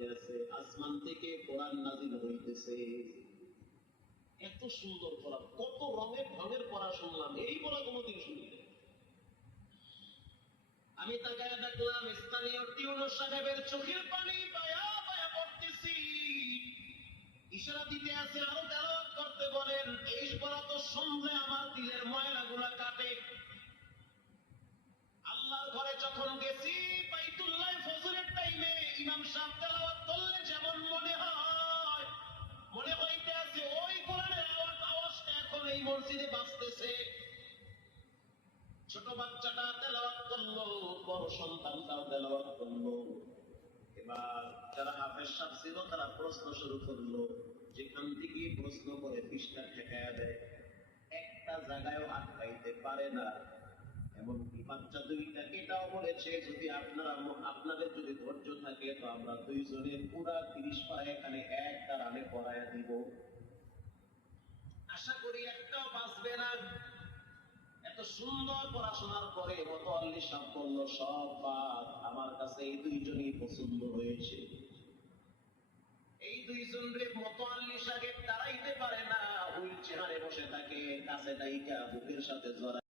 দিতে আছে, আসমান থেকে কোরআন নাজিল হইতেছে। এত সুন্দর পড়া, কত রঙের ঢঙের পড়া শুনলাম, এই পড়া কোনোদিন শুনি নাই। আমি তাকায় দেখলাম স্থানীয় টিউনো সাহেবের চোখের পানি বায়া বায়া পড়তেছি, ইশারা দিতে আছে আরো তেলাওয়াত করতে বলেন। এই পড়া তো শুনলে আমার দিলের ময়লাগুলা কাটে। আল্লাহর ঘরে যখন গেছি, বাইতুল্লাহ ফজরের টাইমে ইমাম সাহেব তেলাওয়াত করলে যেমন মনে হয়, মনে হইতে আছে ওই কোরআনের আওয়াজটা এখন এই মসজিদে বাজতেছে। ছোট বাচ্চাটা তেলাওয়াত করলো, বড় সন্তানটাও তেলাওয়াত করলো। এবার যারা হাফেজ সাহেব ছিল তারা প্রশ্ন শুরু করলো, যেখান থেকে প্রশ্ন করে পৃষ্ঠা ঠেকায়া দেয়, একটা জায়গায়ও আটকাইতে পারে না। এমনকি বাচ্চা দুইটা এটাও বলেছে, যদি আপনাদের যদি ধৈর্য থাকে তো আমরা দুইজনের পুরা 30 পারা এখানে একটা রানে পড়ায়া দিব। আশা করি একটাও বাঁচবে না। এত সুন্দর পড়াশোনার পরে মোতাওয়াল্লি সাহেব বলল, সব বাদ, আমার কাছে এই দুইজনই পছন্দ হয়েছে। এই দুইজন রে মোতাওয়াল্লি সাহেব দাঁড়াইতে পারে না, হুইল চেয়ারে বসে থাকে, কাছে ডাইকা বুকের সাথে জড়ায়